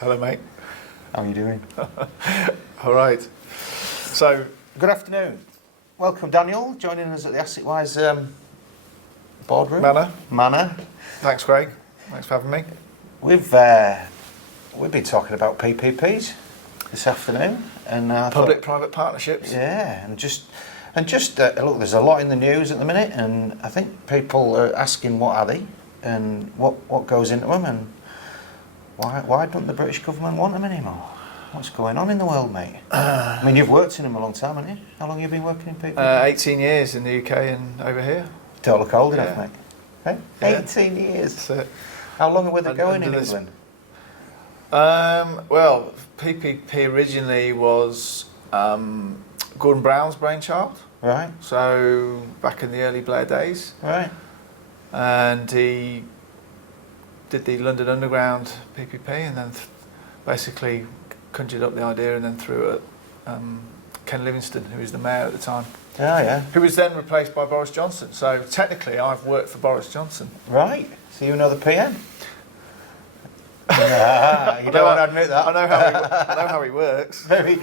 Hello, mate. How are you doing? All right. So, Good afternoon. Welcome, Daniel, joining us at the Assetwize boardroom. Manor. Thanks, Craig. Thanks for having me. We've been talking about PPPs this afternoon, and Public-private partnerships. Yeah, and just look, there's a lot in the news at the minute, and I think people are asking what are they, and what goes into them, and why don't the British government want them anymore? What's going on in the world, mate? I mean, you've worked in them a long time, haven't you? How long have you been working in PPP? 18 years in the UK and over here. Don't look old enough, Yeah. mate. Hey? Yeah. 18 years. That's it. How long were they And going in under this- England? Well, PPP originally was Gordon Brown's brainchild. Right, So, back in the early Blair days. right. And he did the London Underground PPP and then basically conjured up the idea and then threw it at Ken Livingstone, who was the mayor at the time, Oh, yeah. who was then replaced by Boris Johnson. So technically I've worked for Boris Johnson. Right. So you know the PM? You don't want to admit that. I know how he works. Very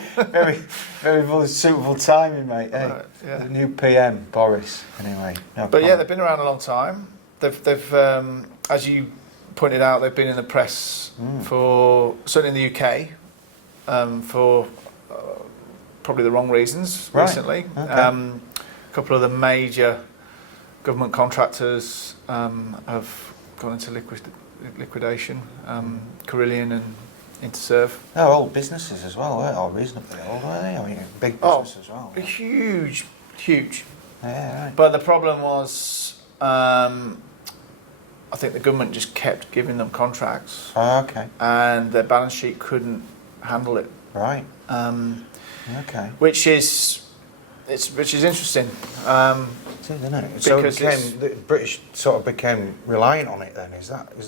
suitable timing, mate. Hey, Right, yeah. the new PM, Boris. Anyway. No But yeah, comment. they've been around a long time. They've as you pointed out, they've been in the press for, certainly in the UK, for probably the wrong reasons Right, recently. okay. A couple of the major government contractors have gone into liquidation, Carillion and Interserve. They're old businesses as well, weren't they? Or reasonably old, weren't they? I mean, big business as well. Huge. Yeah, right. But the problem was, I think the government just kept giving them contracts, Oh, okay. and their balance sheet couldn't handle it. Right. Okay. Which is interesting. It's isn't it? So Because the British sort of became reliant on it then. Is that does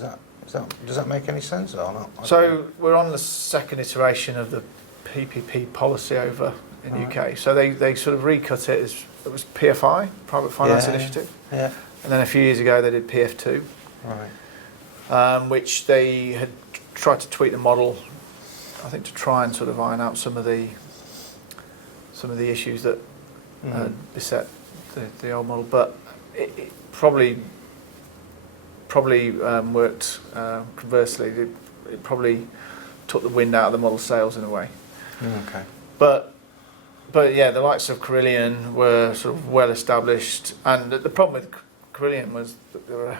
that make any sense or not? So we're on the second iteration of the PPP policy over in the UK. So they sort of recut it as it was PFI, Private Finance Yeah, Initiative, Yeah. and then a few years ago they did PF2, Right. which they had tried to tweak the model, I think, to try and sort of iron out some of the issues that beset the old model, but it probably worked conversely. It probably took the wind out of the model sails in a way. Okay. But yeah, the likes of Carillion were sort of well established, and the problem with Carillion was that they were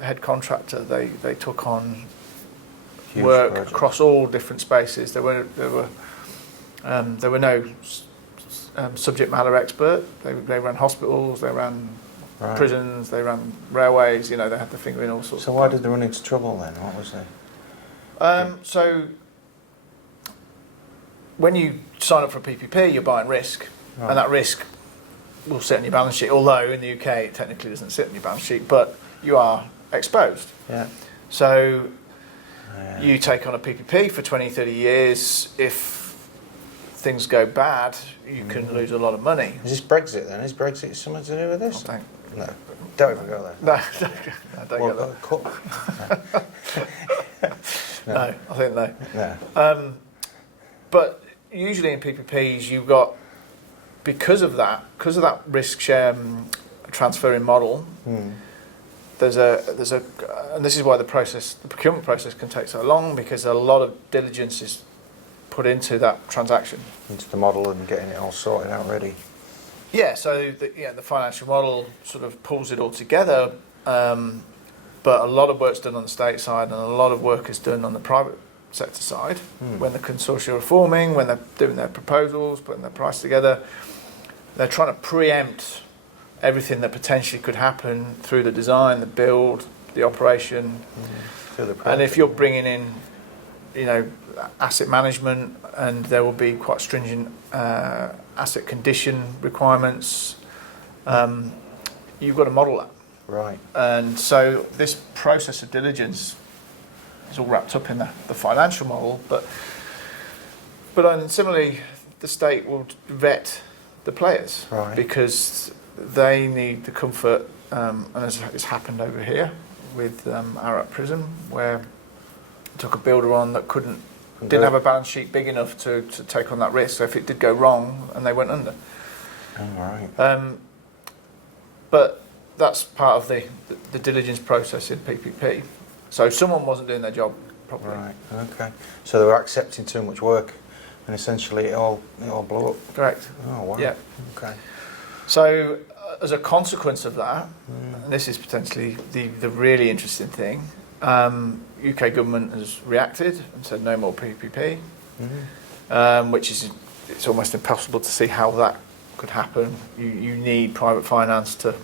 a head contractor. They took on Huge work project. across all different spaces. There were no subject matter expert. They ran hospitals, they ran Right. prisons, they ran railways. You know, they had their finger in all sorts. So of why pies. did they run into trouble then? What was they? So when you sign up for a PPP, you're buying risk, Right. and that risk will sit on your balance sheet. Although in the UK it technically doesn't sit on your balance sheet, but you are exposed. Yeah. So Yeah. you take on a PPP for 20, 30 years. If things go bad, you can lose a lot of money. Is this Brexit then? Is Brexit something to do with this? Oh, No. Don't even go there. No, don't Well, get that. No, I think no. No. But usually in PPPs, you've got, because of that risk share transferring model, there's a, and this is why the procurement process can take so long, because a lot of diligence is put into that transaction. Into the model and getting it all sorted out ready. Yeah, so the financial model sort of pulls it all together, but a lot of work's done on the state side and a lot of work is done on the private sector side. When the consortia are forming, when they're doing their proposals, putting their price together, they're trying to preempt everything that potentially could happen through the design, the build, the operation. And if you're bringing in, asset management, and there will be quite stringent asset condition requirements, you've got to model that. Right. And so this process of diligence is all wrapped up in the financial model, but similarly, the state will vet the players, Right. because they need the comfort, and as it's happened over here with Arat Prism, where it took a builder on that couldn't didn't have a balance sheet big enough to take on that risk. So if it did go wrong, and they went under. Oh, right. But that's part of the diligence process in PPP. So someone wasn't doing their job properly. Right. Okay. So they were accepting too much work, and essentially it all blew up. Correct. Oh, wow. Yeah. Okay. So as a consequence of that, and this is potentially the really interesting thing, UK government has reacted and said no more PPP, which is, it's almost impossible to see how that could happen. You need private finance to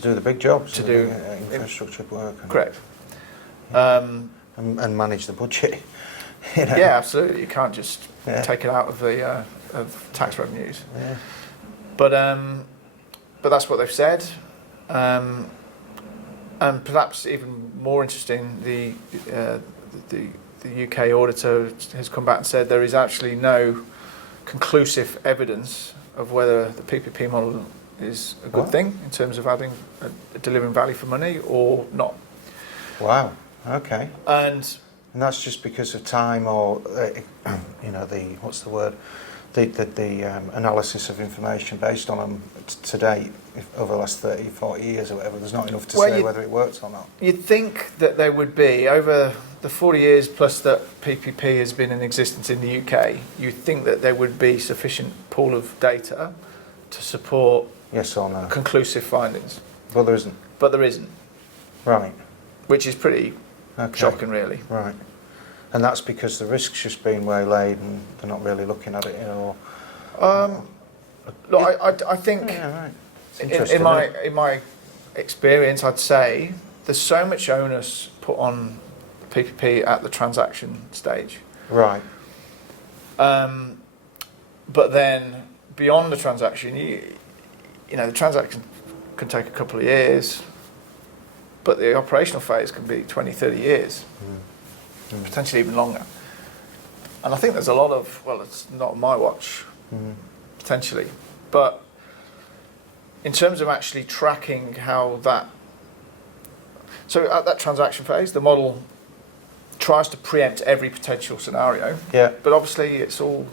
do the big jobs, to do infrastructure work. Correct. And manage the budget. You know? Yeah, absolutely. You can't just take it out of the of tax revenues. Yeah. But that's what they've said. And perhaps even more interesting, the UK auditor has come back and said there is actually no conclusive evidence of whether the PPP model is a good thing in terms of delivering value for money or not. Wow. Okay. And that's just because of time, or what's the word? The analysis of information based on them to date over the last 30, 40 years or whatever. There's not enough to say whether it works or not. You'd think that there would be, over the 40 years plus that PPP has been in existence in the UK, you'd think that there would be sufficient pool of data to support yes or no conclusive findings. But there isn't. But there isn't. Right. Which is pretty shocking, really. Right. And that's because the risk's just been waylaid and they're not really looking at it, Look, I think in my experience, I'd say there's so much onus put on PPP at the transaction stage. Right. But then beyond the transaction, the transaction can take a couple of years, but the operational phase can be 20, 30 years. Potentially even longer. And I think there's a lot of, it's not on my watch, potentially. But in terms of actually tracking how so at that transaction phase, the model tries to preempt every potential scenario. Yeah. But obviously it's all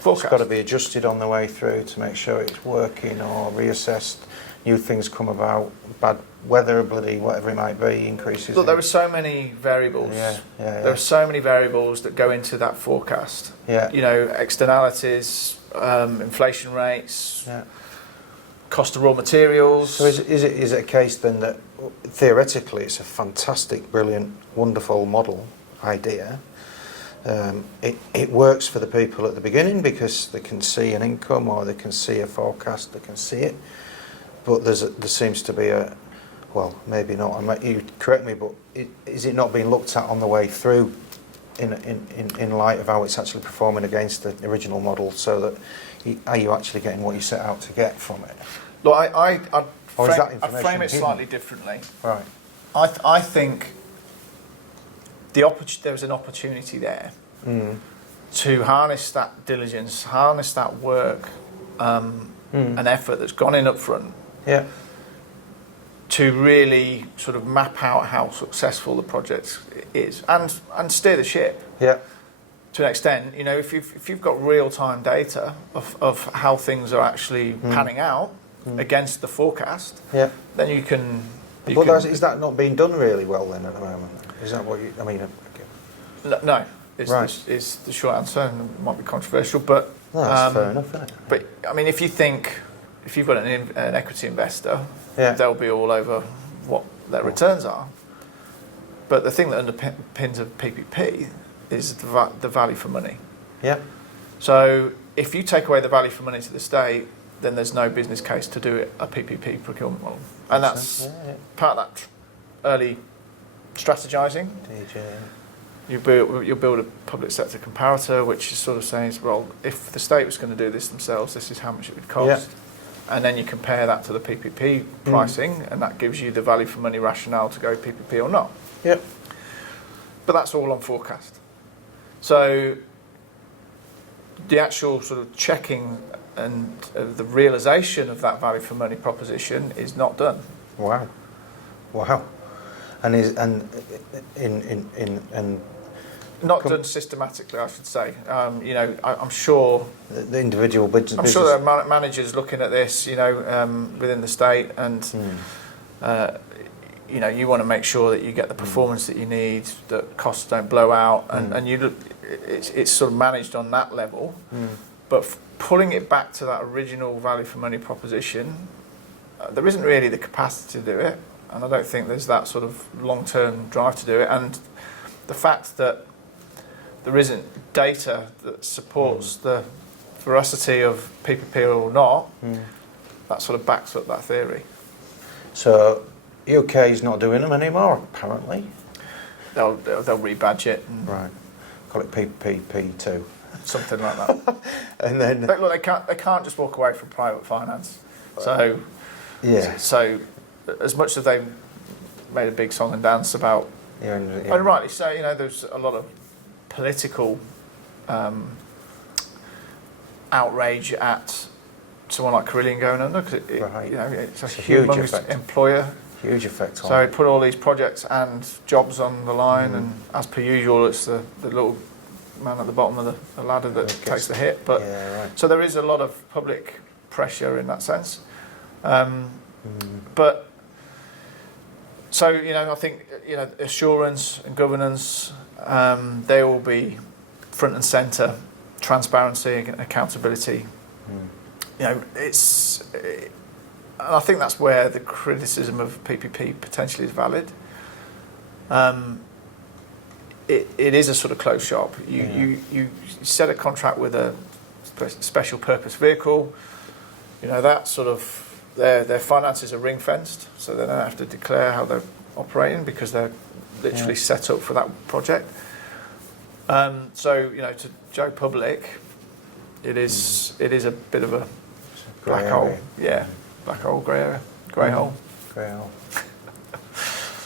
forecast. It's got to be adjusted on the way through to make sure it's working or reassessed. New things come about, bad weather, whatever it might be, increases. Look, there are so many variables. There are so many variables that go into that forecast. Yeah. Externalities, inflation rates, cost of raw materials. So is it a case then that theoretically it's a fantastic, brilliant, wonderful model idea? It works for the people at the beginning because they can see an income or they can see a forecast, they can see it. But there seems to be maybe not. You correct me, but is it not being looked at on the way through, in light of how it's actually performing against the original model? So that are you actually getting what you set out to get from it? Look, I'd frame it hidden? slightly differently. Right. I think there was an opportunity there to harness that diligence, harness that work and effort that's gone in up front. Yeah. To really sort of map out how successful the project is and steer the ship. Yeah. To an extent, if you've got real time data of how things are actually panning out against the forecast, then you can. Is that not being done really well then at the moment? Is that what you? I mean. No. Is the short answer, and it might be controversial, but that's fair enough, isn't it? But I mean, if you've got an equity investor, they'll be all over what their returns are. But the thing that underpins a PPP is the value for money. Yeah. So if you take away the value for money to the state, then there's no business case to do a PPP procurement model, and that's part of that early strategizing. You build a public sector comparator, which is sort of saying, well, if the state was going to do this themselves, this is how much it would cost. And then you compare that to the PPP pricing, and that gives you the value for money rationale to go PPP or not. Yep. But that's all on forecast. So the actual sort of checking and the realisation of that value for money proposition is not done. Wow. And Not done systematically, I should say. You know, I'm sure the individual business. I'm sure there are managers looking at this, you know, within the state, and you know, you want to make sure that you get the performance that you need, that costs don't blow out, and you look, it's sort of managed on that level. But pulling it back to that original value for money proposition, there isn't really the capacity to do it, and I don't think there's that sort of long-term drive to do it. And the fact that there isn't data that supports the veracity of PPP or not, that sort of backs up that theory. So UK is not doing them anymore, apparently. They'll rebadge it. And right. Call it PPP2. Something like that. And then Look, they can't just walk away from private finance. So yeah. So as much as they've made a big song and dance about, and rightly so, you know, there's a lot of political outrage at someone like Carillion going under, because you know, it's a huge humongous employer. Huge effect on So put all these projects and jobs on the line, and as per usual, it's the little man at the bottom of the ladder that takes the hit. But so there is a lot of public pressure in that sense. But so, you know, I think, you know, assurance and governance, they will be front and centre. Transparency and accountability. You know, and I think that's where the criticism of PPP potentially is valid. It is a sort of closed shop. You set a contract with a special purpose vehicle. You know, that sort of their finances are ring fenced, so they don't have to declare how they're operating because they're literally set up for that project. So, you know, to Joe Public, it is a bit of a black hole. Yeah, black hole, grey area, grey hole. Grey hole.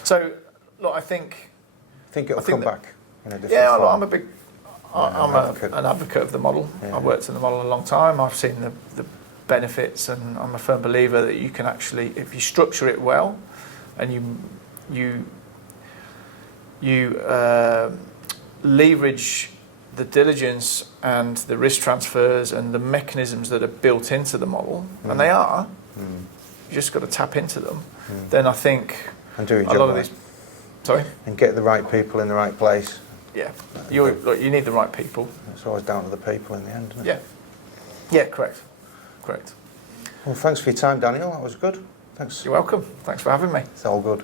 So, look, I think it'll come back in a different form. I'm an advocate of the model. Yeah. I've worked in the model a long time. I've seen the benefits, and I'm a firm believer that you can actually, if you structure it well, and you leverage the diligence and the risk transfers and the mechanisms that are built into the model, and they are, you just got to tap into them, then I think and do a lot of these... Sorry? And get the right people in the right place. Yeah. You need the right people. It's always down to the people in the end, isn't it? Yeah. Yeah, correct. Well, thanks for your time, Daniel. That was good. Thanks. You're welcome. Thanks for having me. It's all good.